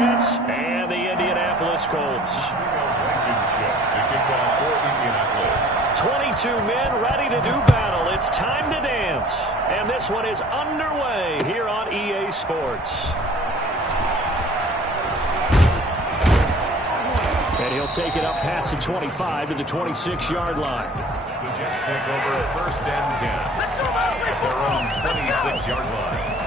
Jets and the Indianapolis Colts. 22 men ready to do battle. It's time to dance. And this one is underway here on EA Sports. And he'll take it up past the 25 to the 26-yard line. The Jets take over first and 10 at their own 26-yard line.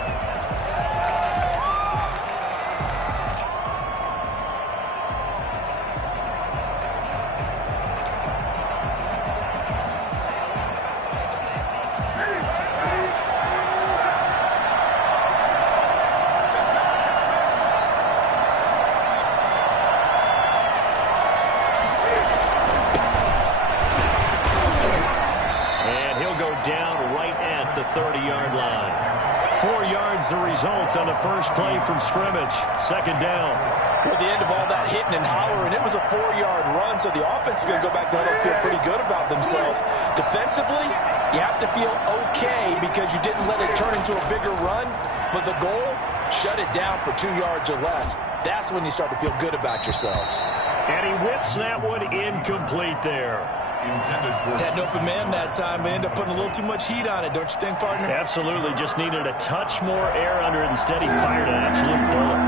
The result on the first play from scrimmage. Second down. Well, the end of all that hitting and hollering, it was a 4-yard run, so the offense is going to go back to huddle and feel pretty good about themselves. Defensively, you have to feel okay because you didn't let it turn into a bigger run, but the goal, shut it down for 2 yards or less. That's when you start to feel good about yourselves. And he whips that one incomplete there. Had an open man that time, but ended up putting a little too much heat on it, don't you think, partner? Absolutely. Just needed a touch more air under it. Instead, he fired an absolute bullet.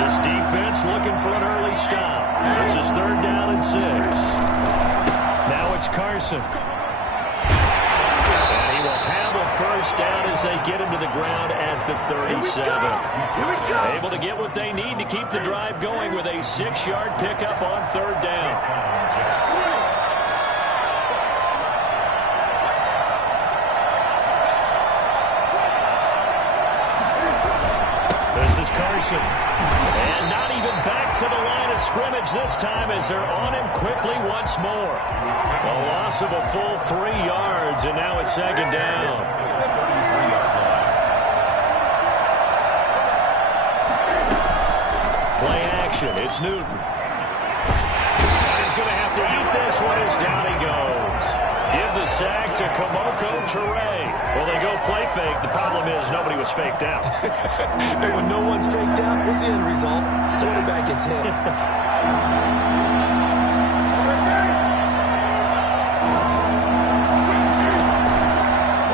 This defense looking for an early stop. This is 3rd down and 6. Now it's Carson. And he will handle first down as they get him to the ground at the 37. Able to get what they need to keep the drive going with a 6-yard pickup on 3rd down. This is Carson. And not even back to the line of scrimmage this time as they're on him quickly once more. A loss of a full 3 yards, and now it's 2nd down. Play action. It's Newton. And he's going to have to eat this one as down he goes. Give the sack to Kamoko Toure. Well, they go play fake. The problem is nobody was faked out. And when no one's faked out, what's the end result? Quarterback gets hit.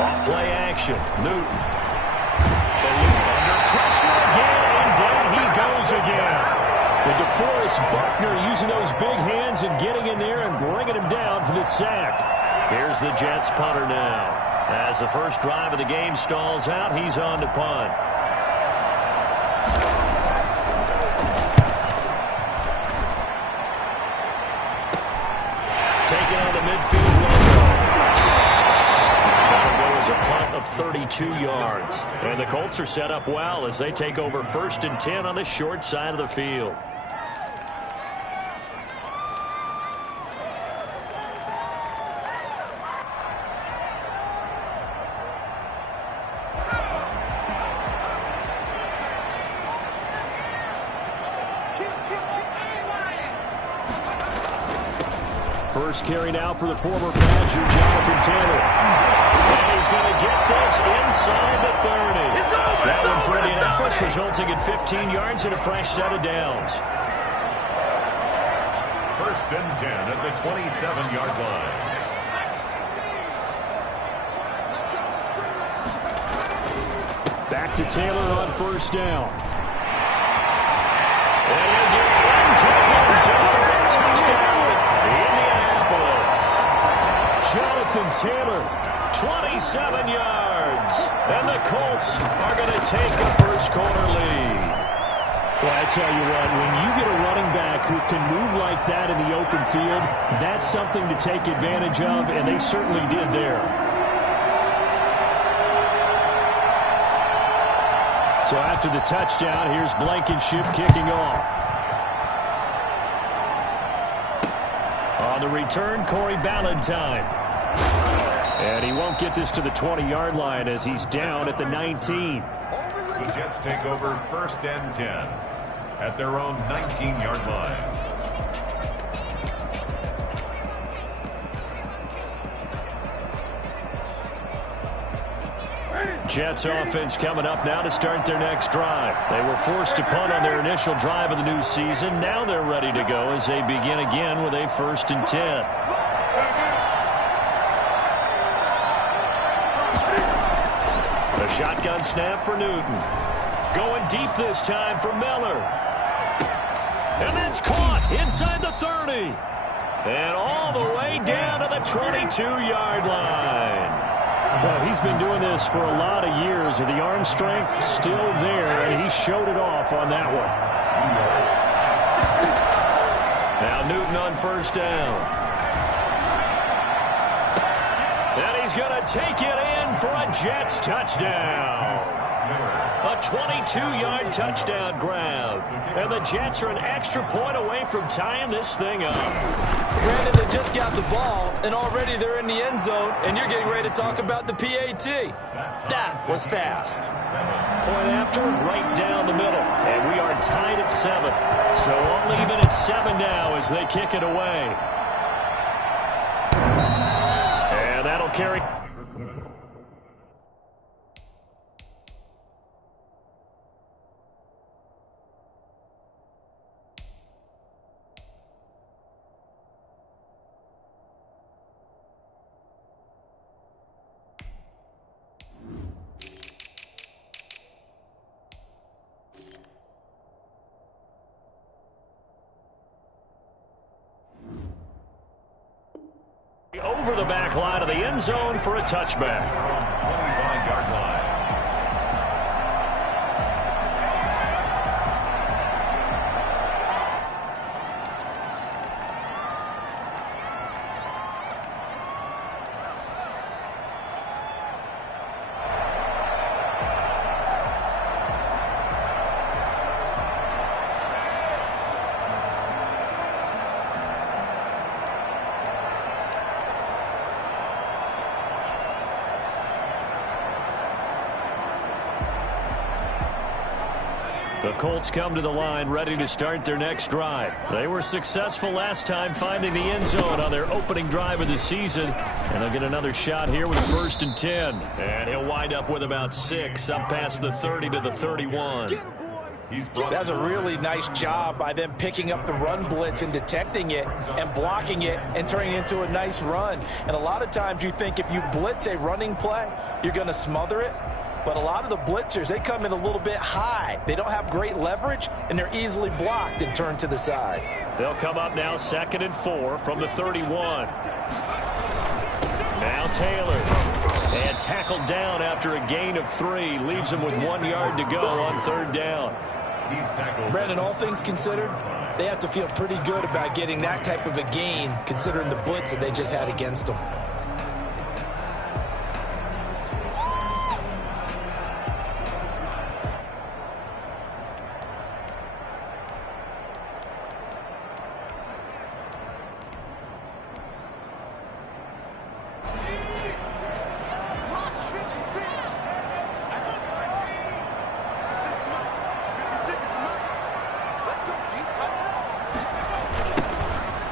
Off play action. Newton. Under pressure again, and down he goes again. With DeForest Buckner using those big hands and getting in there and bringing him down for the sack. Here's the Jets punter now. As the first drive of the game stalls out, he's on to punt. Taking on the midfield logo. That'll go as a punt of 32 yards. And the Colts are set up well as they take over 1st and 10 on the short side of the field. First carry now for the former Badger, Jonathan Taylor. And he's going to get this inside the 30. That one for Indianapolis, resulting in 15 yards and a fresh set of downs. 1st and 10 at the 27-yard line. Back to Taylor on 1st down. And he'll get into the end zone. Touchdown. Jonathan Taylor, 27 yards. And the Colts are going to take a first-quarter lead. Well, I tell you what, when you get a running back who can move like that in the open field, that's something to take advantage of, and they certainly did there. So after the touchdown, here's Blankenship kicking off. On the return, Corey Ballantyne. And he won't get this to the 20-yard line as he's down at the 19. The Jets take over 1st and 10 at their own 19-yard line. Jets offense coming up now to start their next drive. They were forced to punt on their initial drive of the new season. Now they're ready to go as they begin again with a 1st and 10. A shotgun snap for Newton. Going deep this time for Miller. And it's caught inside the 30. And all the way down to the 22-yard line. Well, he's been doing this for a lot of years, and the arm strength still there, and he showed it off on that one. Now Newton on 1st down. And he's going to take it in for a Jets touchdown. A 22-yard touchdown grab. And the Jets are an extra point away from tying this thing up. Brandon, they just got the ball, and already they're in the end zone, and you're getting ready to talk about the PAT. That was fast. Point after, right down the middle. And we are tied at 7. So only even at 7 now as they kick it away. And that'll carry. Over the back line of the end zone for a touchback. 25-yard line. The Colts come to the line ready to start their next drive. They were successful last time finding the end zone on their opening drive of the season. And they'll get another shot here with 1st and 10. And he'll wind up with about 6 up past the 30 to the 31. That's a really nice job by them picking up the run blitz and detecting it and blocking it and turning it into a nice run. And a lot of times you think if you blitz a running play, you're going to smother it. But a lot of the blitzers, they come in a little bit high. They don't have great leverage, and they're easily blocked and turned to the side. They'll come up now 2nd and 4 from the 31. Now Taylor. And tackled down after a gain of 3. Leaves him with 1 yard to go on 3rd down. Brandon, all things considered, they have to feel pretty good about getting that type of a gain, considering the blitz that they just had against them.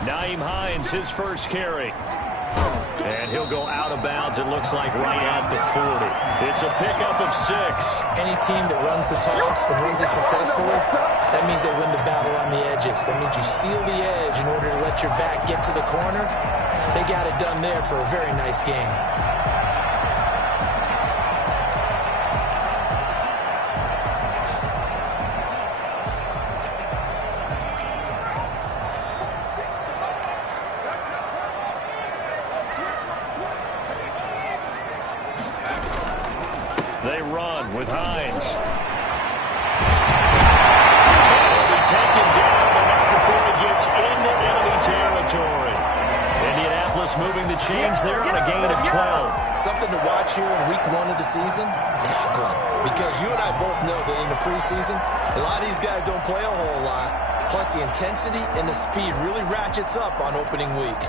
Nyheim Hines, his first carry. And he'll go out of bounds, it looks like, right at the 40. It's a pickup of 6. Any team that runs the toss and runs it successfully, that means they win the battle on the edges. That means you seal the edge in order to let your back get to the corner. They got it done there for a very nice game. They run with Hines. He'll be taken down, but not before he gets into enemy territory. Indianapolis moving the chains there on a gain of 12. Something to watch here in week 1 of the season, tackling. Because you and I both know that in the preseason, a lot of these guys don't play a whole lot. Plus the intensity and the speed really ratchets up on opening week.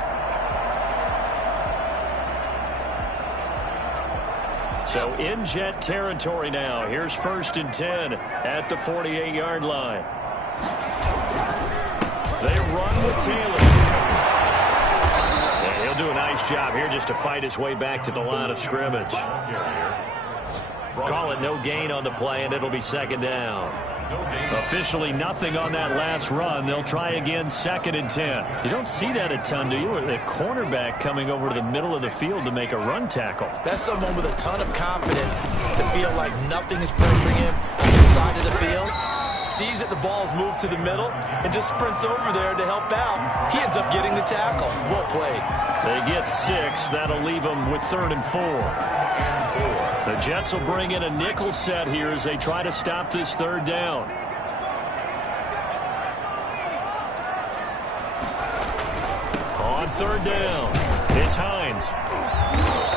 So in Jet territory now. Here's 1st and 10 at the 48-yard line. They run with Taylor. And he'll do a nice job here just to fight his way back to the line of scrimmage. Call it no gain on the play, and it'll be second down. Officially nothing on that last run. They'll try again, 2nd and 10. You don't see that a ton, do you? The cornerback coming over to the middle of the field to make a run tackle. That's someone with a ton of confidence to feel like nothing is pressuring him on the side of the field. Sees that the ball's moved to the middle and just sprints over there to help out. He ends up getting the tackle. Well played. They get 6. That'll leave them with 3rd and 4. The Jets will bring in a nickel set here as they try to stop this 3rd down. On 3rd down, it's Hines.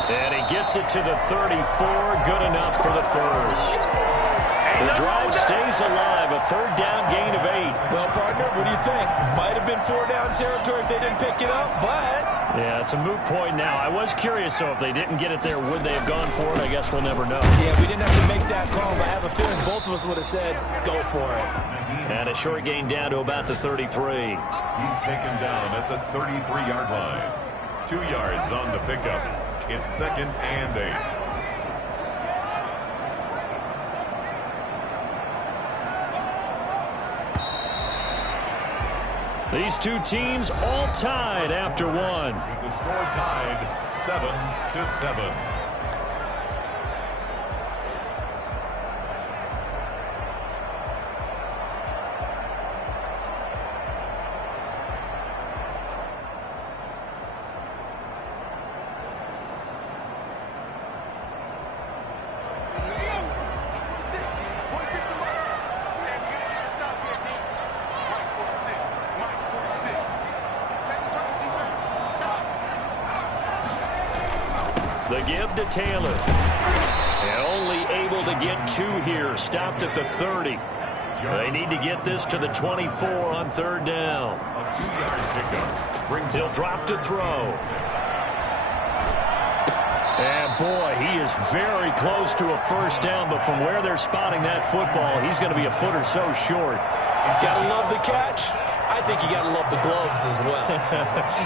And he gets it to the 34. Good enough for the first. The drive stays alive. A 3rd down gain of 8. Well, partner, what do you think? Might have been 4-down territory if they didn't pick it up, but... Yeah, it's a moot point now. I was curious, though, if they didn't get it there, would they have gone for it? I guess we'll never know. Yeah, we didn't have to make that call, but I have a feeling both of us would have said, go for it. And a short gain down to about the 33. He's taken down at the 33-yard line. 2 yards on the pickup. It's 2nd and 8. These two teams all tied after one. The score tied 7-7. The give to Taylor. And only able to get 2 here. Stopped at the 30. They need to get this to the 24 on 3rd down. A 2-yard pickup. He'll drop to throw. And boy, he is very close to a 1st down, but from where they're spotting that football, he's going to be a foot or so short. Gotta love the catch. I think you gotta love the gloves as well.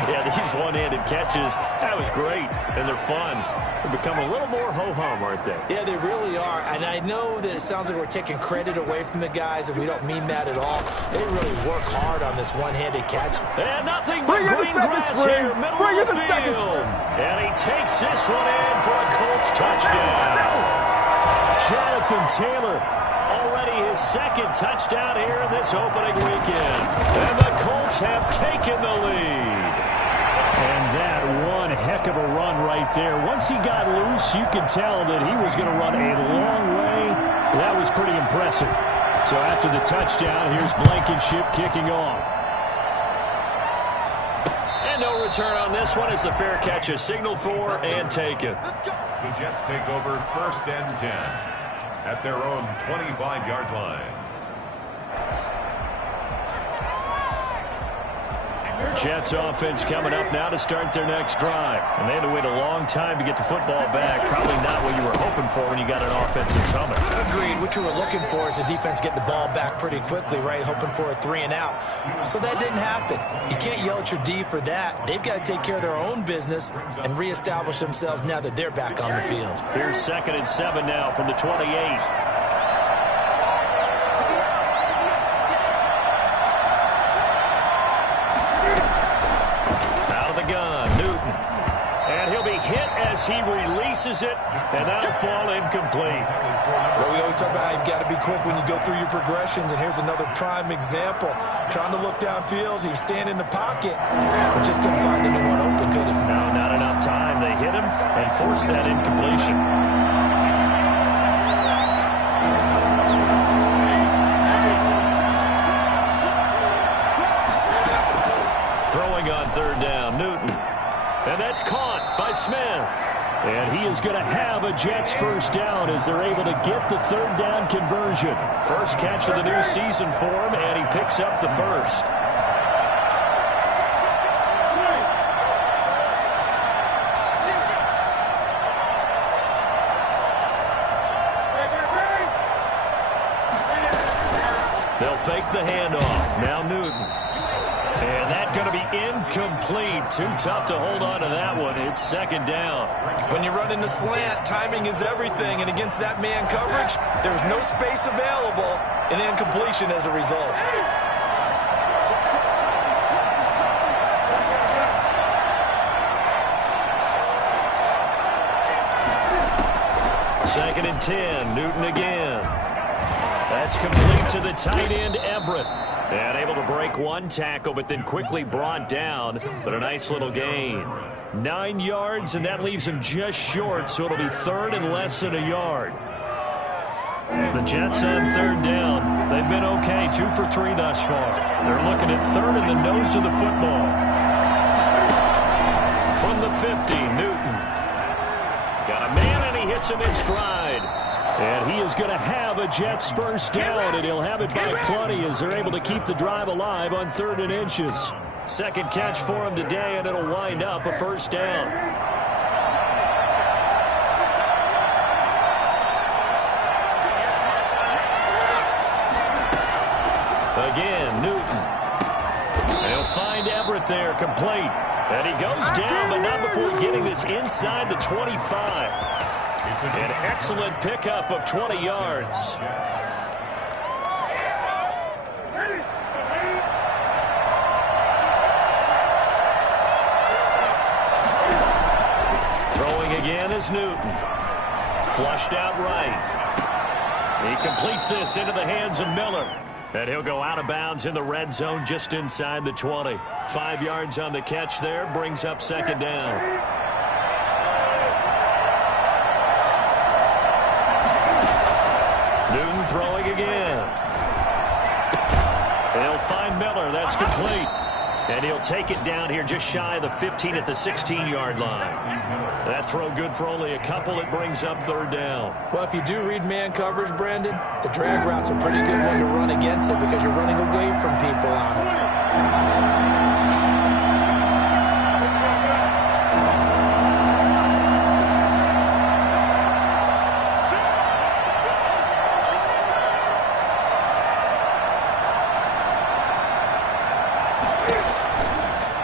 Yeah, these one-handed catches, that was great, and they're fun. They're becoming a little more ho-hum, aren't they? Yeah, they really are, and I know that it sounds like we're taking credit away from the guys, and we don't mean that at all. They really work hard on this one-handed catch. And nothing but green grass here, middle of the field. And he takes this one in for a Colts touchdown. Jonathan Taylor. Already his 2nd touchdown here in this opening weekend. And the Colts have taken the lead. And that one heck of a run right there. Once he got loose, you could tell that he was going to run a long way. That was pretty impressive. So after the touchdown, here's Blankenship kicking off. And no return on this one as the fair catch is signaled for and taken. The Jets take over 1st and 10. At their own 25-yard line. Jets offense coming up now to start their next drive. And they had to wait a long time to get the football back. Probably not what you were hoping for when you got an offense that's humming. Agreed. What you were looking for is the defense get the ball back pretty quickly, right? Hoping for a 3-and-out. So that didn't happen. You can't yell at your D for that. They've got to take care of their own business and reestablish themselves now that they're back on the field. Here's 2nd and 7 now from the 28. As he releases it, and that'll fall incomplete. Well, we always talk about how you've got to be quick when you go through your progressions, and here's another prime example. Trying to look downfield, he was standing in the pocket, but just couldn't find anyone open, could he? No, not enough time. They hit him and forced that incompletion. Throwing on 3rd down, Newton. And that's caught by Smith. And he is going to have a Jets 1st down as they're able to get the 3rd down conversion. First catch of the new season for him, and he picks up the 1st. They'll fake the handoff. Now Newton. And that's going to be incomplete. Too tough to hold on to that one. It's second down. When you run in the slant, timing is everything. And against that man coverage, there's no space available, and incompletion as a result. Second and 10. Newton again. That's complete to the tight end, Everett. And able to break one tackle, but then quickly brought down. But a nice little gain. 9 yards, and that leaves him just short, so it'll be third and less than a yard. The Jets on third down. They've been okay, 2 for 3 thus far. They're looking at third in the nose of the football. From the 50, Newton. Got a man, and he hits him in stride. And he is going to have a Jets first down, and he'll have it by plenty as they're able to keep the drive alive on 3rd and inches. Second catch for him today, and it'll wind up a first down. Again, Newton. They'll find Everett there, complete. And he goes down, but not before getting this inside the 25. An excellent pickup of 20 yards. Throwing again is Newton. Flushed out right. He completes this into the hands of Miller. And he'll go out of bounds in the red zone just inside the 20. 5 yards on the catch there, brings up second down. Newton throwing again. He'll find Miller. That's complete. And he'll take it down here just shy of the 15 at the 16-yard line. That throw good for only a couple. It brings up third down. Well, if you do read man coverage, Brandon, the drag route's a pretty good one to run against it because you're running away from people on it.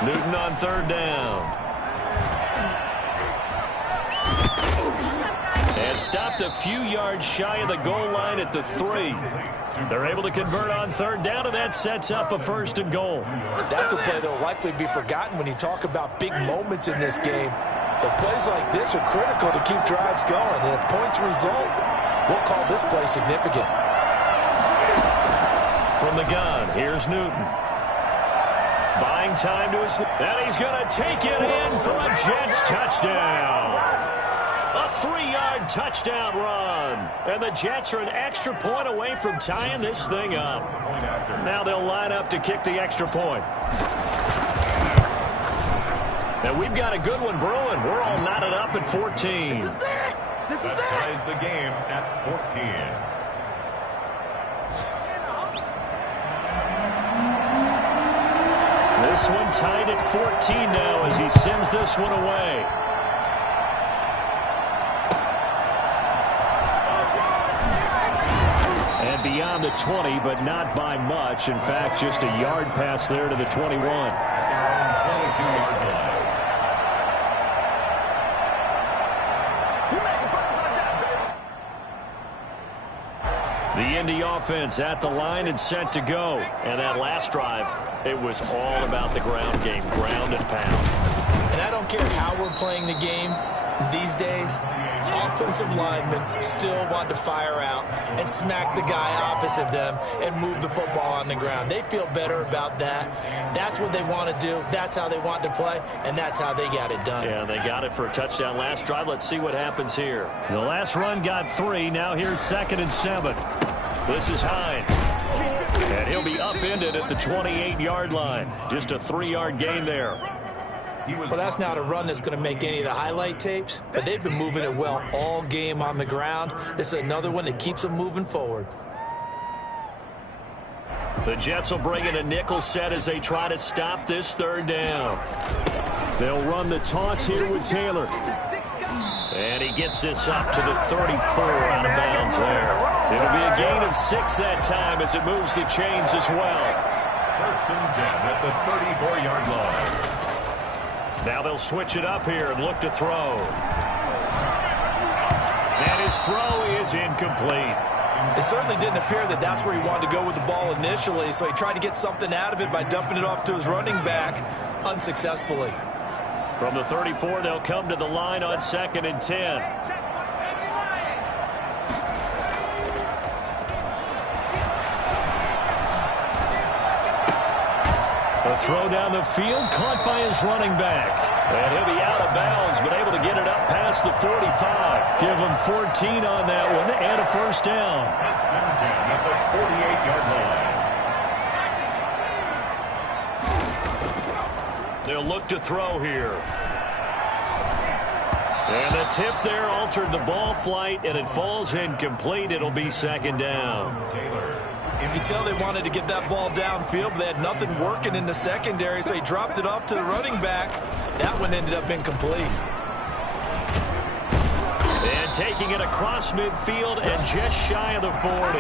Newton on third down. And stopped a few yards shy of the goal line at the 3. They're able to convert on third down, and that sets up a first and goal. That's a play that will likely be forgotten when you talk about big moments in this game. But plays like this are critical to keep drives going. And if points result, we'll call this play significant. From the gun, here's Newton. Buying time to his... And he's going to take it in for a Jets touchdown. A 3-yard touchdown run. And the Jets are an extra point away from tying this thing up. Now they'll line up to kick the extra point. And we've got a good one brewing. We're all knotted up at 14. This is it. That ties the game at 14. This one tied at 14 now as he sends this one away. And beyond the 20, but not by much. In fact, just a yard pass there to the 21. 22-yard line. The Indy offense at the line and set to go. And that last drive, it was all about the ground game, ground and pound. And I don't care how we're playing the game these days, offensive linemen still want to fire out and smack the guy opposite them and move the football on the ground. They feel better about that. That's what they want to do. That's how they want to play, and that's how they got it done. Yeah, they got it for a touchdown last drive. Let's see what happens here. The last run got 3. Now here's 2nd and 7. This is Hines. And he'll be upended at the 28-yard line. Just a 3-yard gain there. Well, that's not a run that's going to make any of the highlight tapes, but they've been moving it well all game on the ground. This is another one that keeps them moving forward. The Jets will bring in a nickel set as they try to stop this third down. They'll run the toss here with Taylor. And he gets this up to the 34 out of bounds there. It'll be a gain of 6 that time as it moves the chains as well. First and 10 at the 34-yard line. Now they'll switch it up here and look to throw. And his throw is incomplete. It certainly didn't appear that that's where he wanted to go with the ball initially, so he tried to get something out of it by dumping it off to his running back unsuccessfully. From the 34, they'll come to the line on 2nd and 10. The throw down the field, caught by his running back. And he'll be out of bounds, but able to get it up past the 45. Give him 14 on that one and a first down. First and 10 at the 48-yard line. They'll look to throw here. And the tip there altered the ball flight, and it falls incomplete. It'll be 2nd down. Taylor. You can tell they wanted to get that ball downfield, but they had nothing working in the secondary, so he dropped it off to the running back. That one ended up incomplete. And taking it across midfield and just shy of the 40.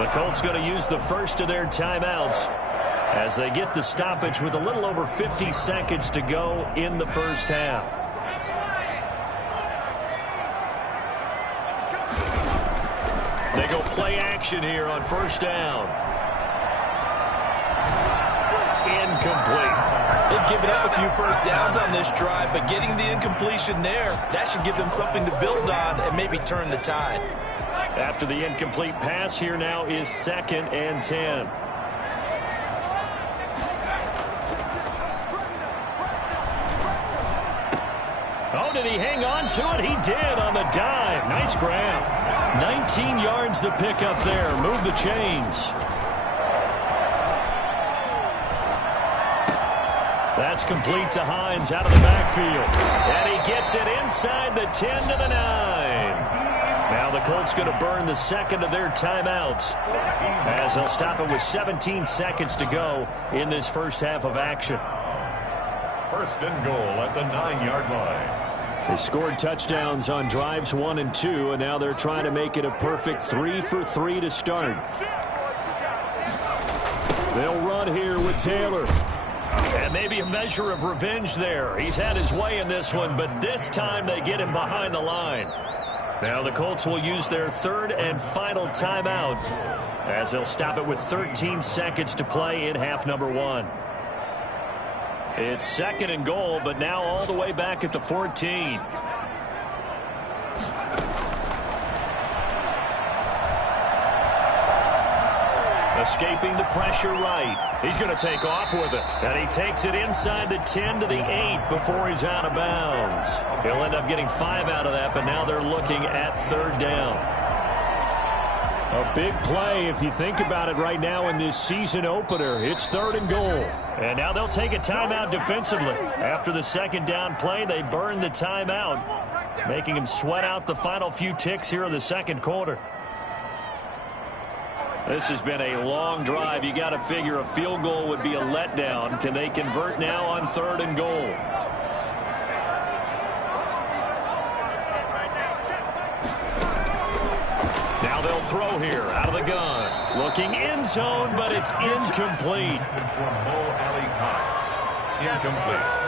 The Colts going to use the first of their timeouts as they get the stoppage with a little over 50 seconds to go in the first half. They go play action here on first down. Incomplete. They've given up a few first downs on this drive, but getting the incompletion there, that should give them something to build on and maybe turn the tide. After the incomplete pass, here now is 2nd and 10. Oh, did he hang on to it? He did on the dive. Nice grab. 19 yards to pick up there. Move the chains. That's complete to Hines out of the backfield. And he gets it inside the 10 to the 9. Now the Colts going to burn the second of their timeouts as they'll stop it with 17 seconds to go in this first half of action. First and goal at the 9-yard line. They scored touchdowns on drives 1 and 2, and now they're trying to make it a perfect 3 for 3 to start. They'll run here with Taylor. And maybe a measure of revenge there. He's had his way in this one, but this time they get him behind the line. Now the Colts will use their third and final timeout as they'll stop it with 13 seconds to play in half number 1. It's 2nd and goal, but now all the way back at the 14. Escaping the pressure right. He's going to take off with it. And he takes it inside the 10 to the 8 before he's out of bounds. He'll end up getting 5 out of that, but now they're looking at 3rd down. A big play if you think about it right now in this season opener. It's 3rd and goal. And now they'll take a timeout defensively. After the 2nd down play, they burn the timeout, making him sweat out the final few ticks here in the 2nd quarter. This has been a long drive. You got to figure a field goal would be a letdown. Can they convert now on 3rd and goal? Now they'll throw here out of the gun. Looking end zone, but it's incomplete. From Mo Alley-Cox. Incomplete.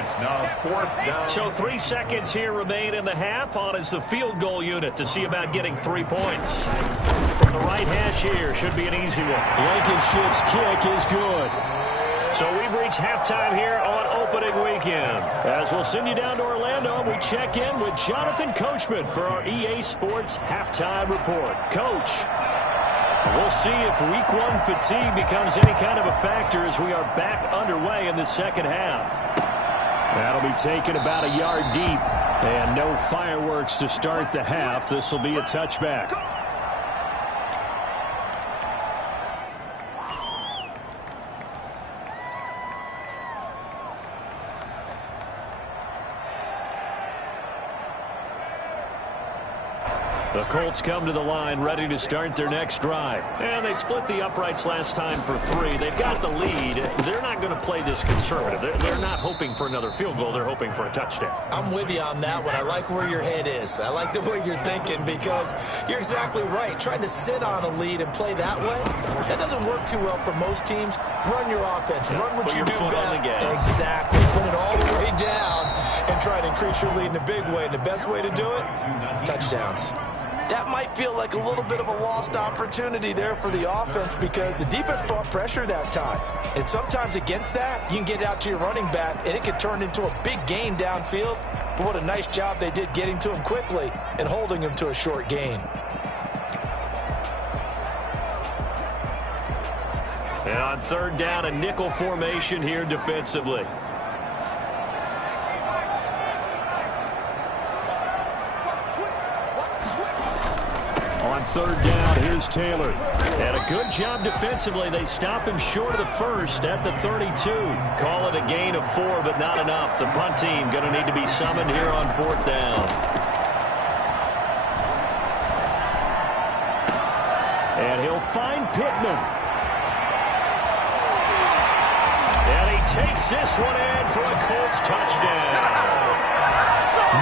It's now 4th down. So 3 seconds here remain in the half. On is the field goal unit to see about getting 3 points. From the right hash here, should be an easy one. Blankenship's kick is good. So we've reached halftime here on opening weekend. As we'll send you down to Orlando, we check in with Jonathan Coachman for our EA Sports Halftime Report. Coach, we'll see if Week 1 fatigue becomes any kind of a factor as we are back underway in the 2nd half. That'll be taken about a yard deep. And no fireworks to start the half. This will be a touchback. The Colts come to the line ready to start their next drive. And they split the uprights last time for 3. They've got the lead. They're not going to play this conservative. They're not hoping for another field goal. They're hoping for a touchdown. I'm with you on that one. I like where your head is. I like the way you're thinking because you're exactly right. Trying to sit on a lead and play that way, that doesn't work too well for most teams. Run your offense. Run what you do best. Exactly. Put it all the way down and try to increase your lead in a big way. And the best way to do it, touchdowns. That might feel like a little bit of a lost opportunity there for the offense because the defense brought pressure that time. And sometimes against that, you can get out to your running back, and it can turn into a big gain downfield. But what a nice job they did getting to him quickly and holding him to a short gain. And on 3rd down, a nickel formation here defensively. On 3rd down, here's Taylor. And a good job defensively. They stop him short of the first at the 32. Call it a gain of 4, but not enough. The punt team going to need to be summoned here on 4th down. And he'll find Pittman. And he takes this one in for a Colts touchdown.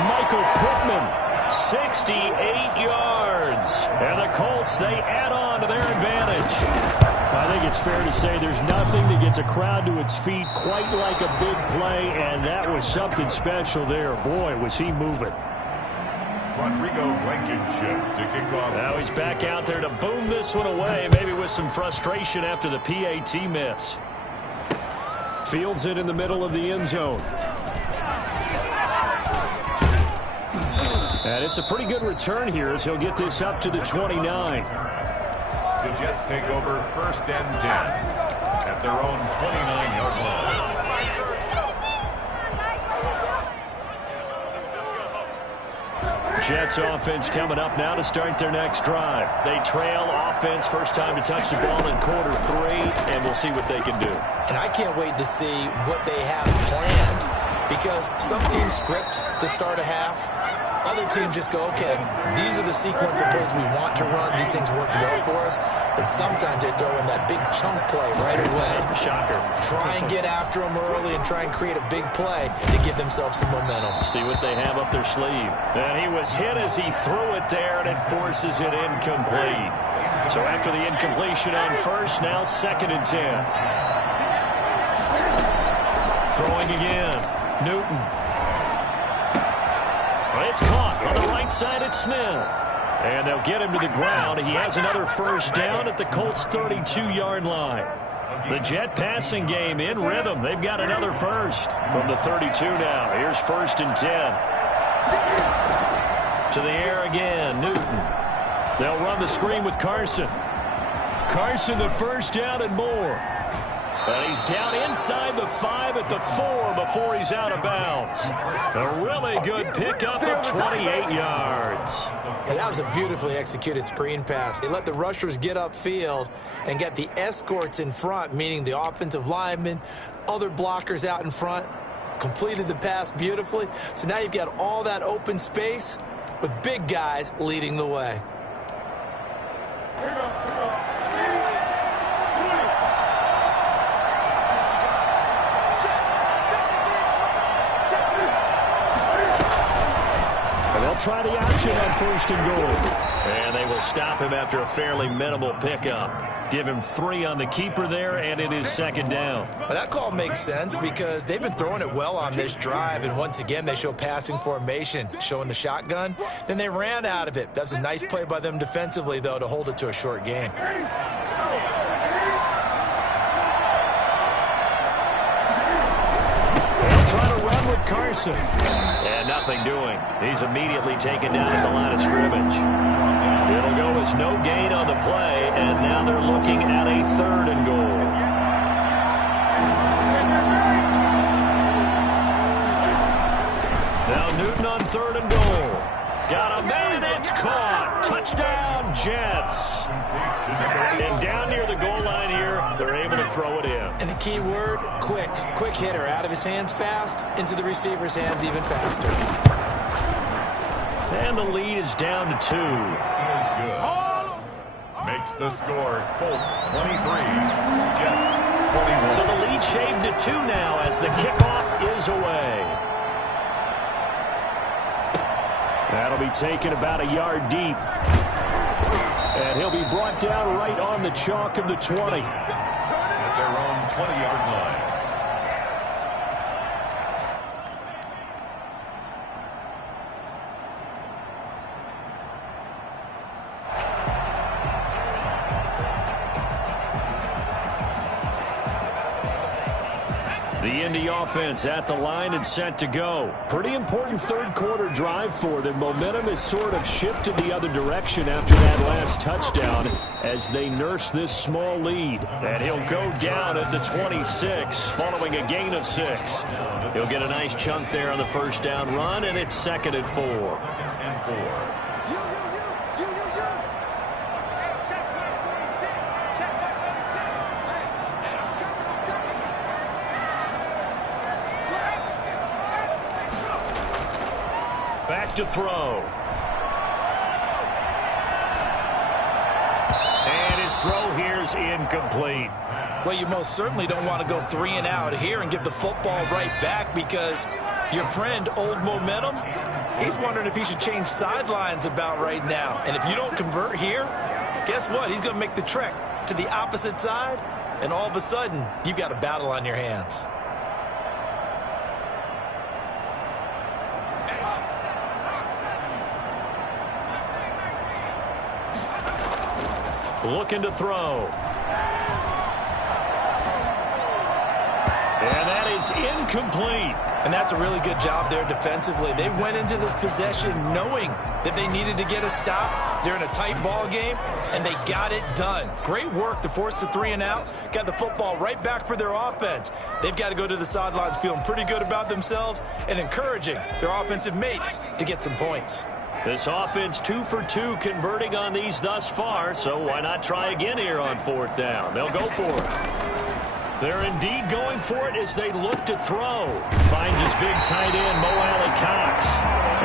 Michael Pittman, 68 yards. And the Colts, they add on to their advantage. I think it's fair to say there's nothing that gets a crowd to its feet quite like a big play, and that was something special there. Boy, was he moving. Rodrigo Blankenship to kick off. Now he's back out there to boom this one away, maybe with some frustration after the PAT miss. Fields it in the middle of the end zone. And it's a pretty good return here as he'll get this up to the 29. The Jets take over 1st and 10 at their own 29-yard line. Jets offense coming up now to start their next drive. They trail offense, first time to touch the ball in quarter 3, and we'll see what they can do. And I can't wait to see what they have planned because some teams script to start a half. Other teams just go, okay, these are the sequence of plays we want to run. These things worked well for us. And sometimes they throw in that big chunk play right away. Shocker. Try and get after them early and try and create a big play to give themselves some momentum. See what they have up their sleeve. And he was hit as he threw it there, and it forces it incomplete. So after the incompletion on first, now 2nd and 10. Throwing again. Newton. It's caught on the right side at Smith. And they'll get him to the ground. He has another first down at the Colts' 32-yard line. The Jet passing game in rhythm. They've got another first from the 32 now. Here's 1st and 10. To the air again, Newton. They'll run the screen with Carson. Carson, the first down and more. And he's down inside the 5 at the 4 before he's out of bounds. A really good pickup of 28 yards. And that was a beautifully executed screen pass. They let the rushers get upfield and get the escorts in front, meaning the offensive linemen, other blockers out in front, completed the pass beautifully. So now you've got all that open space with big guys leading the way. Try the action on 1st and goal. And they will stop him after a fairly minimal pickup. Give him 3 on the keeper there, and it is 2nd down. Well, that call makes sense because they've been throwing it well on this drive, and once again they show passing formation, showing the shotgun. Then they ran out of it. That was a nice play by them defensively, though, to hold it to a short gain. They'll try to run with Carson. And nothing doing. He's immediately taken down at the line of scrimmage. It'll go as no gain on the play, and now they're looking at a 3rd and goal. Now Newton on 3rd and goal. Got a man, it's caught. Touchdown, Jets. And down near the goal line here, they're able to throw it in. And the key word, quick. Quick hitter. Out of his hands fast, into the receiver's hands even faster. And the lead is down to 2. He is good. Makes the score Colts 23, Jets 21. So the lead shaved to 2 now as the kickoff is away. That'll be taken about a yard deep. And he'll be brought down right on the chalk of the 20. At their own 20-yard line. The Indy offense at the line and set to go. Pretty important third quarter drive for them. Momentum has sort of shifted the other direction after that last touchdown as they nurse this small lead. And he'll go down at the 26 following a gain of 6. He'll get a nice chunk there on the first down run, and it's 2nd and 4. 2nd and 4. Back to throw. And his throw here's incomplete. Well, you most certainly don't want to go 3 and out here and give the football right back because your friend, Old Momentum, he's wondering if he should change sidelines about right now. And if you don't convert here, guess what? He's going to make the trek to the opposite side, and all of a sudden, you've got a battle on your hands. Looking to throw. And that is incomplete. And that's a really good job there defensively. They went into this possession knowing that they needed to get a stop. They're in a tight ball game, and they got it done. Great work to force the 3 and out. Got the football right back for their offense. They've got to go to the sidelines feeling pretty good about themselves and encouraging their offensive mates to get some points. This offense 2 for 2 converting on these thus far, so why not try again here on 4th down? They'll go for it. They're indeed going for it as they look to throw. Finds his big tight end, Mo Alley-Cox.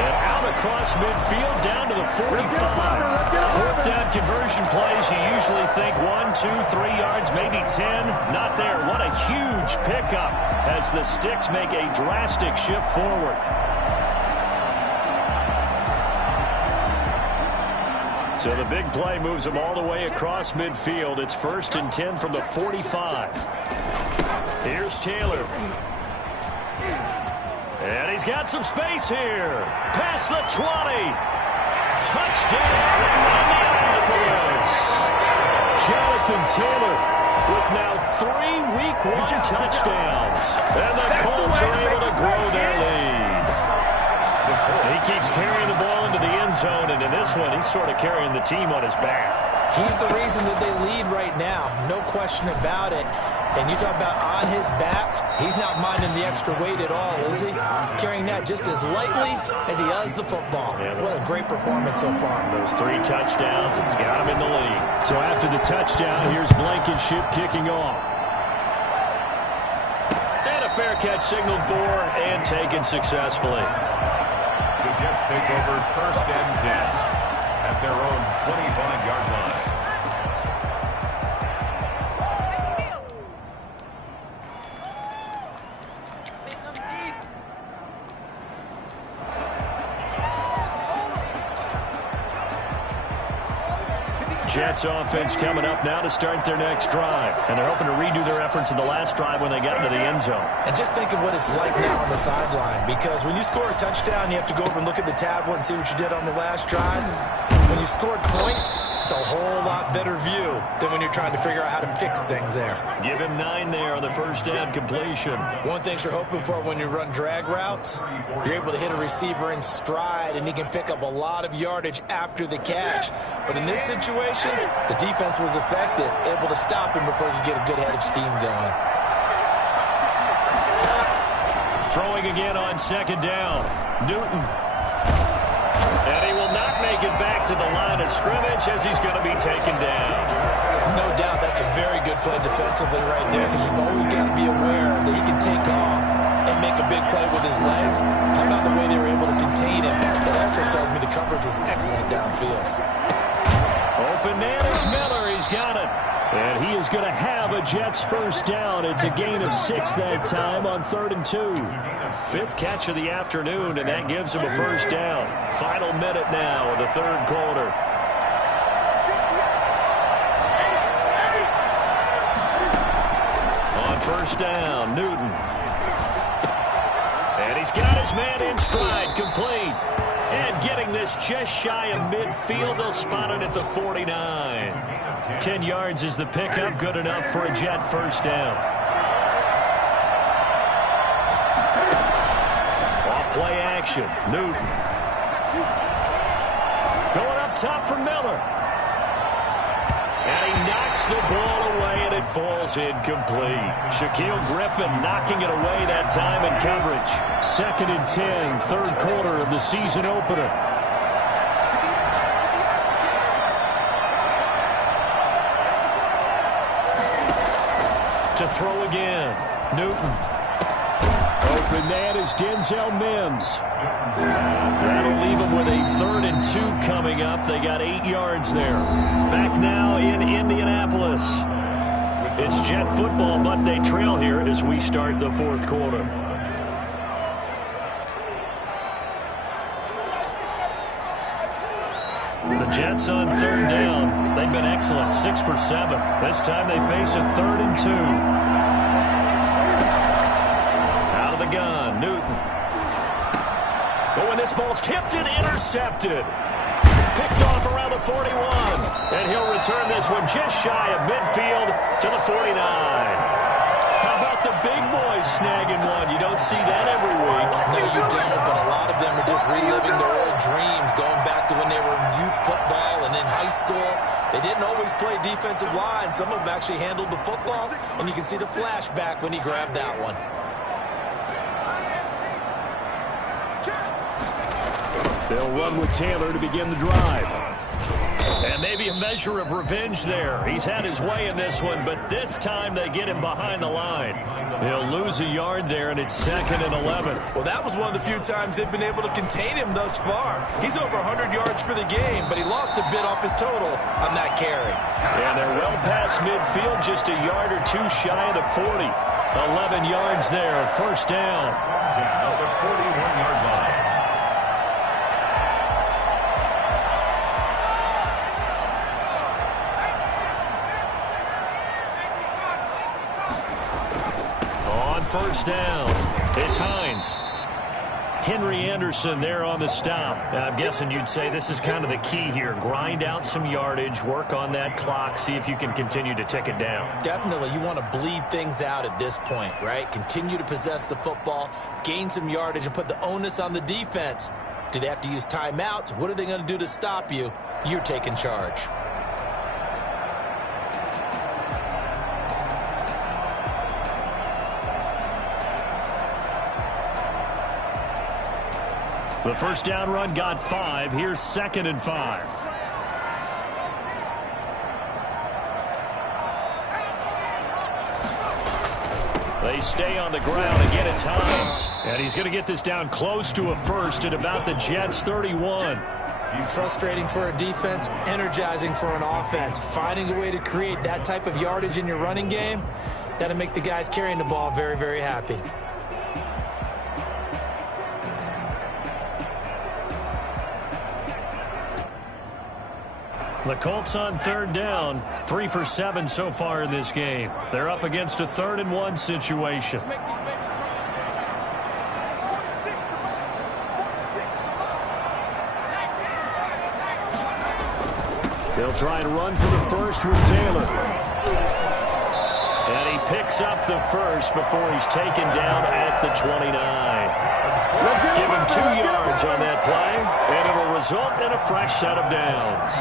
And out across midfield down to the 45. 4th down conversion plays, you usually think 1, 2, 3 yards, maybe 10. Not there. What a huge pickup as the Sticks make a drastic shift forward. So the big play moves them all the way across midfield. It's 1st and 10 from the 45. Here's Taylor. And he's got some space here. Past the 20. Touchdown, Indianapolis. Jonathan Taylor with now 3 Week 1 touchdowns. And the Colts are able to grow their lead. He keeps carrying the ball into the end zone, and in this one, he's sort of carrying the team on his back. He's the reason that they lead right now, no question about it. And you talk about on his back, he's not minding the extra weight at all, is he? Carrying that just as lightly as he does the football. Yeah, what a great performance so far. Those 3 touchdowns, it's got him in the lead. So after the touchdown, here's Blankenship kicking off. And a fair catch signaled for and taken successfully. The Jets take over 1st and 10 at their own 25-yard line. Jets offense coming up now to start their next drive. And they're hoping to redo their efforts in the last drive when they got into the end zone. And just think of what it's like now on the sideline. Because when you score a touchdown, you have to go over and look at the tablet and see what you did on the last drive. When you scored points, it's a whole lot better view than when you're trying to figure out how to fix things there. Give him 9 there on the 1st down completion. One thing you're hoping for when you run drag routes, you're able to hit a receiver in stride, and he can pick up a lot of yardage after the catch. But in this situation, the defense was effective, able to stop him before he could get a good head of steam going. Throwing again on 2nd down. Newton. And he will not make it back to the line of scrimmage as he's going to be taken down. No doubt that's a very good play defensively right there because you've always got to be aware that he can take off and make a big play with his legs. How about the way they were able to contain him? That also tells me the coverage was excellent downfield. Open man is Miller. He's got it. And he is going to have a Jets first down. It's a gain of 6 that time on 3rd and 2. 5th catch of the afternoon, and that gives him a first down. Final minute now of the 3rd quarter. On first down, Newton. And he's got his man in stride, complete. And getting this just shy of midfield, they'll spot it at the 49. 10 yards is the pickup, good enough for a Jet first down. Off play action, Newton. Going up top for Miller. And he knocks the ball away, and it falls incomplete. Shaquill Griffin knocking it away that time in coverage. 2nd and 10, 3rd quarter of the season opener. To throw again, Newton. Open man is Denzel Mims. That'll leave them with a 3rd and 2 coming up. They got 8 yards there. Back now in Indianapolis. It's Jet football, but they trail here as we start the 4th quarter. The Jets on 3rd down. They've been excellent, 6 for 7. This time they face a 3rd and 2. Out of the gun, Newton. Oh, and this ball's tipped and intercepted. Picked off around the 41. And he'll return this one just shy of midfield to the 49. How about the big boys snagging one? You don't see that every week. No, you don't, but a lot of them are just reliving their old dreams, going back to when they were in youth football and in high school. They didn't always play defensive line. Some of them actually handled the football, and you can see the flashback when he grabbed that one. They'll run with Taylor to begin the drive. And maybe a measure of revenge there. He's had his way in this one, but this time they get him behind the line. He'll lose a yard there, and it's 2nd and 11. Well, that was one of the few times they've been able to contain him thus far. He's over 100 yards for the game, but he lost a bit off his total on that carry. And they're well past midfield, just a yard or 2 shy of the 40. 11 yards there, first down. At the 41-yard line. First down. It's Hines. Henry Anderson there on the stop. I'm guessing you'd say this is kind of the key here. Grind out some yardage, work on that clock, see if you can continue to tick it down. Definitely. You want to bleed things out at this point, right? Continue to possess the football, gain some yardage, and put the onus on the defense. Do they have to use timeouts? What are they going to do to stop you? You're taking charge. The first down run got 5. Here's 2nd and 5. They stay on the ground. Again, it's Hines. And he's going to get this down close to a first at about the Jets' 31. Frustrating for a defense, energizing for an offense. Finding a way to create that type of yardage in your running game, that'll make the guys carrying the ball very, very happy. The Colts on 3rd down, 3 for 7 so far in this game. They're up against a 3rd and 1 situation. They'll try and run for the first with Taylor. And he picks up the first before he's taken down at the 29. Give him 2 yards on that play, and it'll result in a fresh set of downs.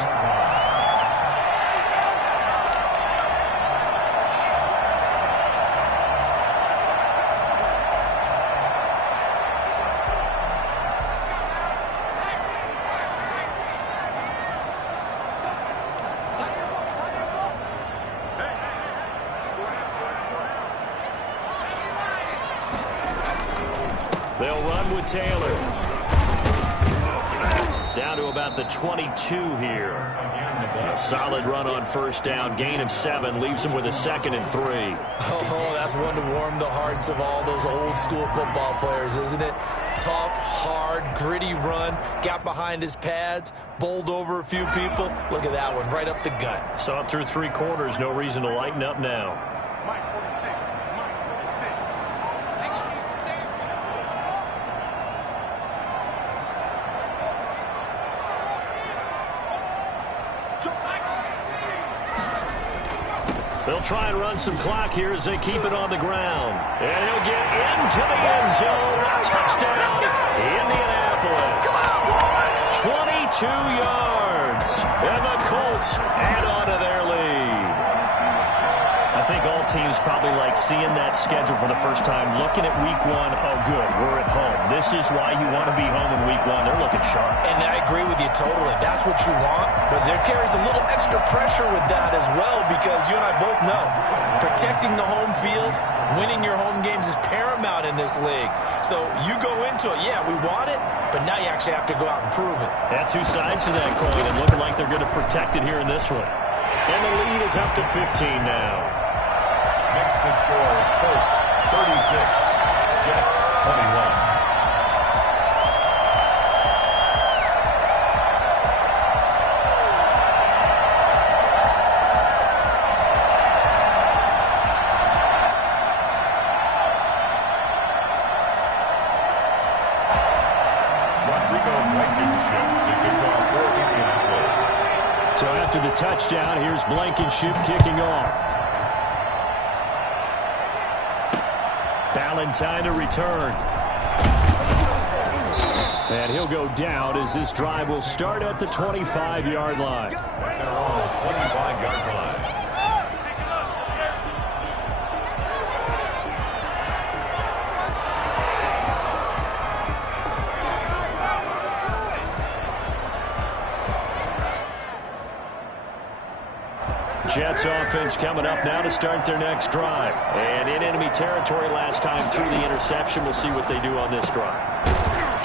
They'll run with Taylor. Down to about the 22 here. A solid run on first down. Gain of 7 leaves them with a 2nd and 3. Oh, that's one to warm the hearts of all those old school football players, isn't it? Tough, hard, gritty run. Got behind his pads, bowled over a few people. Look at that one, right up the gut. Saw it through 3 quarters. No reason to lighten up now. Mike 46. Mike 46. They'll try and run some clock here as they keep it on the ground. And he'll get into the end zone. A touchdown, Indianapolis. 22 yards. And the Colts add on to their lead. I think all teams probably like seeing that schedule for the first time, looking at week 1. Oh, good, we're at home. This is why you want to be home in week 1. They're looking sharp. And I agree with you totally. That's what you want. But there carries a little extra pressure with that as well, because you and I both know protecting the home field, winning your home games is paramount in this league. So you go into it, yeah, we want it, but now you actually have to go out and prove it. Yeah, 2 sides to that coin, and looking like they're going to protect it here in this one. And the lead is up to 15 now. Next to score, Colts 36, Jets 21. So after the touchdown, here's Blankenship kicking off. Ballantyne to return. And he'll go down as this drive will start at the 25-yard line. They're on the 25-yard line. Jets offense coming up now to start their next drive. And in enemy territory last time through the interception. We'll see what they do on this drive.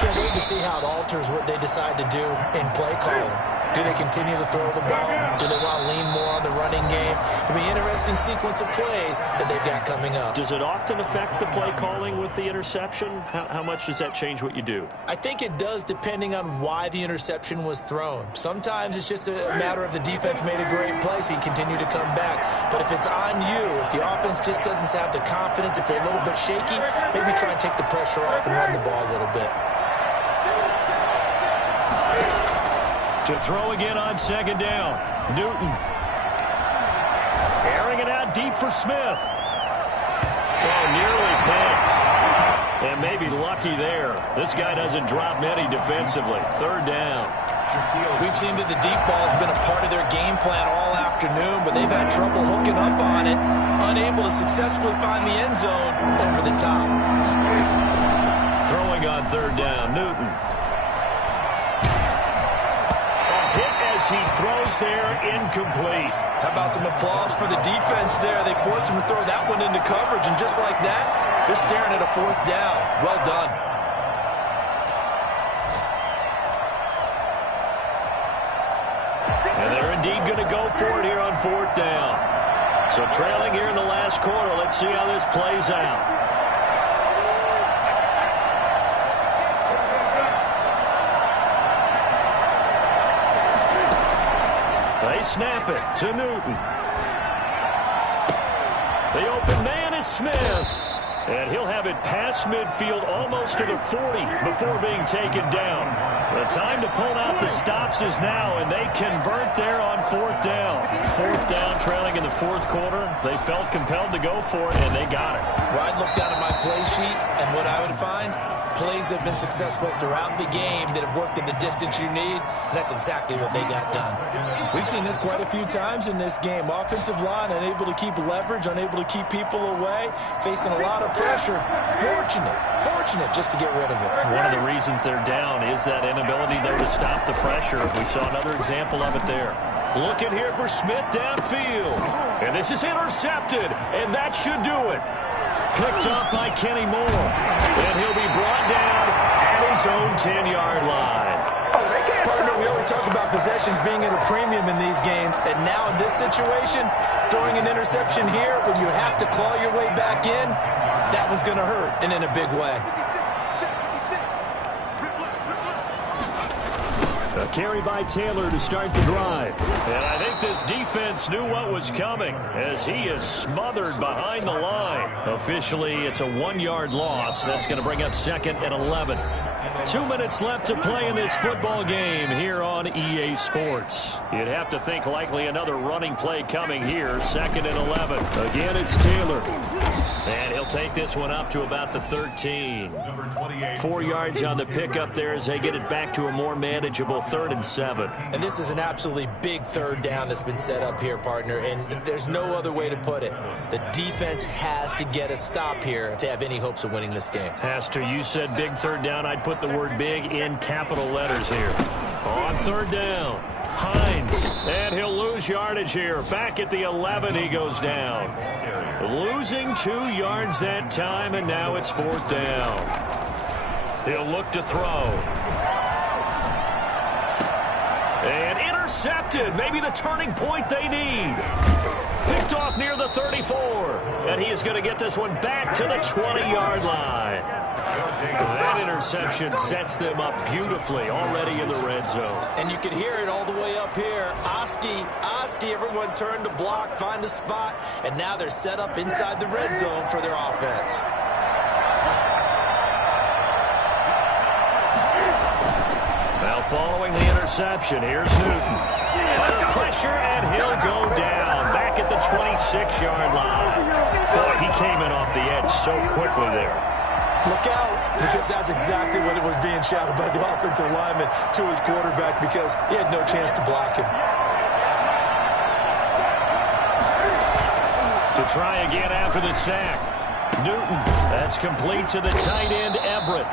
Can't wait to see how it alters what they decide to do in play calling. Do they continue to throw the ball? Do they want to lean more on the running game? It'll be an interesting sequence of plays that they've got coming up. Does it often affect the play calling with the interception? How much does that change what you do? I think it does, depending on why the interception was thrown. Sometimes it's just a matter of the defense made a great play, so you continue to come back. But if it's on you, if the offense just doesn't have the confidence, if they're a little bit shaky, maybe try and take the pressure off and run the ball a little bit. To throw again on second down. Newton. Airing it out deep for Smith. Oh, nearly picked. And maybe lucky there. This guy doesn't drop many defensively. Third down. We've seen that the deep ball has been a part of their game plan all afternoon, but they've had trouble hooking up on it, unable to successfully find the end zone over the top. Throwing on third down, Newton. Hit as he throws there, incomplete. How about some applause for the defense there? They forced him to throw that one into coverage, and just like that, they're staring at a 4th down. Well done. And they're indeed going to go for it here on 4th down. So trailing here in the last quarter. Let's see how this plays out. They snap it to Newton. The open man is Smith. And he'll have it past midfield almost to the 40 before being taken down. The time to pull out the stops is now, and they convert there on 4th down. 4th down, trailing in the 4th quarter. They felt compelled to go for it, and they got it. Well, I'd look down at my play sheet, and what I would find, plays have been successful throughout the game that have worked at the distance you need, and that's exactly what they got done. We've seen this quite a few times in this game. Offensive line unable to keep leverage, unable to keep people away, facing a lot of pressure. Fortunate just to get rid of it. One of the reasons they're down is that inability, though, to stop the pressure. We saw another example of it there. Looking here for Smith downfield. And this is intercepted, and that should do it. picked up by Kenny Moore. And he'll be brought down at his own 10-yard line. Partner, we always talk about possessions being at a premium in these games, and now in this situation, throwing an interception here when you have to claw your way back in, that one's going to hurt, and in a big way. A carry by Taylor to start the drive. And I think this defense knew what was coming as he is smothered behind the line. Officially, it's a 1-yard loss. That's going to bring up 2nd and 11. 2 minutes left to play in this football game here on EA Sports. You'd have to think likely another running play coming here. 2nd and 11. Again, it's Taylor. And he'll take this one up to about the 13. 4 yards on the pickup there as they get it back to a more manageable 3rd and 7. And this is an absolutely big 3rd down that's been set up here, partner, and there's no other way to put it. The defense has to get a stop here if they have any hopes of winning this game. Has to. You said big 3rd down. I'd put the word big in capital letters here. On 3rd down, Hines, and he'll lose yardage here. Back at the 11, he goes down. Losing 2 yards that time, and now it's 4th down. He'll look to throw. And intercepted. Maybe the turning point they need. Picked off near the 34. And he is going to get this one back to the 20-yard line. That interception sets them up beautifully already in the red zone. And you can hear it all the way up here. Oski, everyone turned to block, find a spot, and now they're set up inside the red zone for their offense. Now following the interception, here's Newton. Under pressure, and he'll go down. Back at the 26-yard line. Boy, he came in off the edge so quickly there. Look out, because that's exactly what it was being shouted by the offensive lineman to his quarterback because he had no chance to block him. To try again after the sack. Newton, that's complete to the tight end, Everett.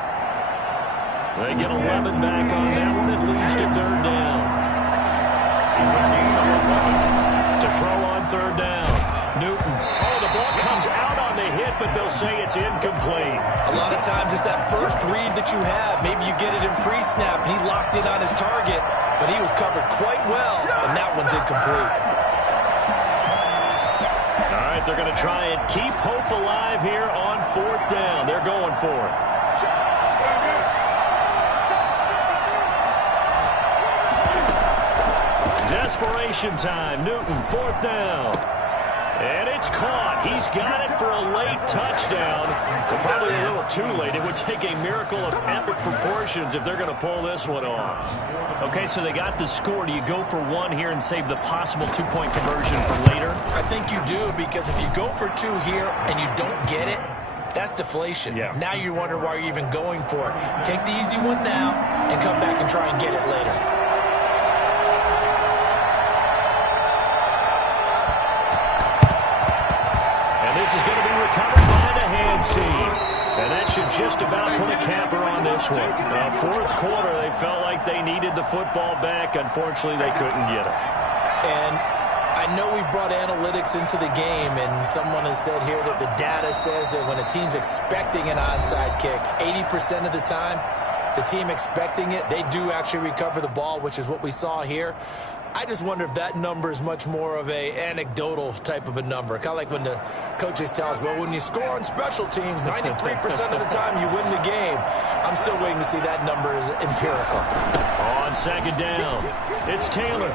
They get 11 back on that one. It leads to 3rd down. To throw on 3rd down. Newton. Oh, the ball comes out on the hit, but they'll say it's incomplete. A lot of times it's that first read that you have. Maybe you get it in pre-snap, and he locked in on his target, but he was covered quite well, and that one's incomplete. All right, they're going to try and keep hope alive here on 4th down. They're going for it. Desperation time. Newton, 4th down. And it's caught. He's got it for a late touchdown. But probably a little too late. It would take a miracle of epic proportions if they're going to pull this one off. Okay, so they got the score. Do you go for 1 here and save the possible 2-point conversion for later? I think you do, because if you go for 2 here and you don't get it, that's deflation. Yeah. Now you wonder why you're even going for it. Take the easy one now and come back and try and get it later. This is going to be recovered by the hands team. And that should just about put a capper on this one. 4th quarter, they felt like they needed the football back. Unfortunately, they couldn't get it. And I know we brought analytics into the game, and someone has said here that the data says that when a team's expecting an onside kick, 80% of the time, the team expecting it, they do actually recover the ball, which is what we saw here. I just wonder if that number is much more of a anecdotal type of a number. Kind of like when the coaches tell us, well, when you score on special teams, 93% of the time you win the game. I'm still waiting to see that number is empirical. On 2nd down, it's Taylor.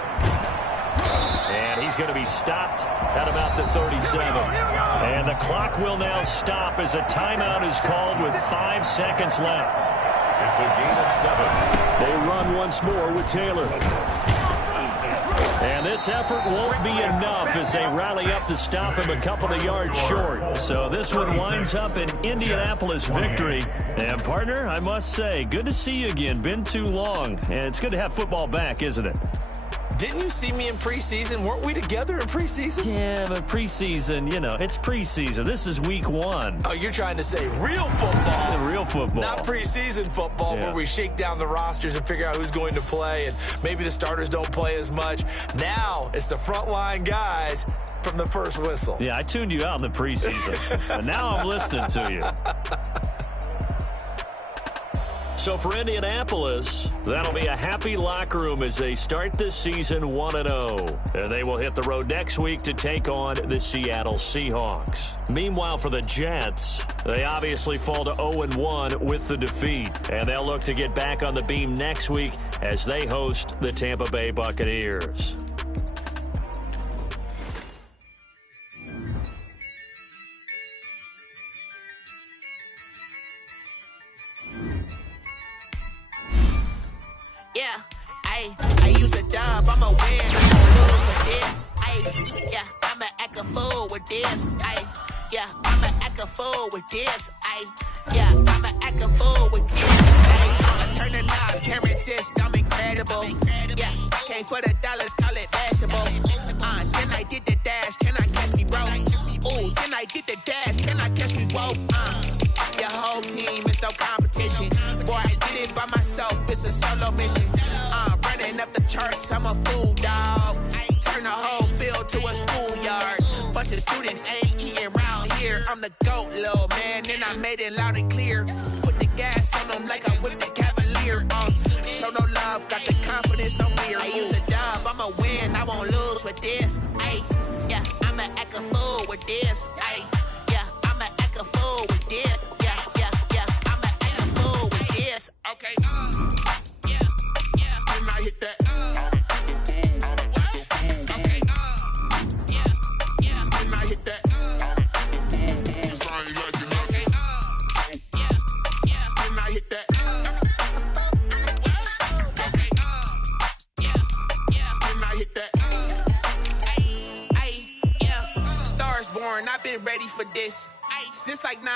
And he's going to be stopped at about the 37. And the clock will now stop as a timeout is called with 5 seconds left. It's a gain of 7. They run once more with Taylor. And this effort won't be enough as they rally up to stop him a couple of yards short. So this one winds up an Indianapolis victory. And, partner, I must say, good to see you again. Been too long. And it's good to have football back, isn't it? Didn't you see me in preseason? Weren't we together in preseason? Yeah, but preseason, you know, it's preseason. This is week 1. Oh, you're trying to say real football. The real football. Not preseason football where we shake down the rosters and figure out who's going to play, and maybe the starters don't play as much. Now it's the frontline guys from the first whistle. Yeah, I tuned you out in the preseason, but now I'm listening to you. So for Indianapolis, that'll be a happy locker room as they start this season 1-0. And they will hit the road next week to take on the Seattle Seahawks. Meanwhile, for the Jets, they obviously fall to 0-1 with the defeat. And they'll look to get back on the beam next week as they host the Tampa Bay Buccaneers. Yeah, I use a dub, I'm a win, I'm gonna lose with this. Yeah, I'ma act a fool with this. Yeah, I'ma act a fool with this. Yeah, I'ma act a fool with this. I'ma turn the knob, can't resist, I'm incredible. Yeah, came for the dollars, call it vegetable. Then I did the dash, can I catch me, bro? Ooh, then I did the dash, can I catch me, whoa? Your whole team is no competition. Boy, I did it by myself, it's a solo mission. Running up the charts, I'm a fool, dog. Turn the whole field to a schoolyard. Bunch of students ain't eating around here. I'm the GOAT, little man, and I made it loud and clear. Put the gas on them like I'm with the Cavalier. Show no love, got the confidence, no fear. I use a dub, I'ma win, I won't lose with this. Yeah, I'ma act a fool with this. Yeah, I'ma act a fool with this. Yeah, I'ma act a fool with this. Okay, yeah, and I hit that. Okay, yeah, and I hit that. Okay, yeah, and I hit that. Okay, yeah, and I hit that. Yeah, Stars born, I've been ready for this since like 9.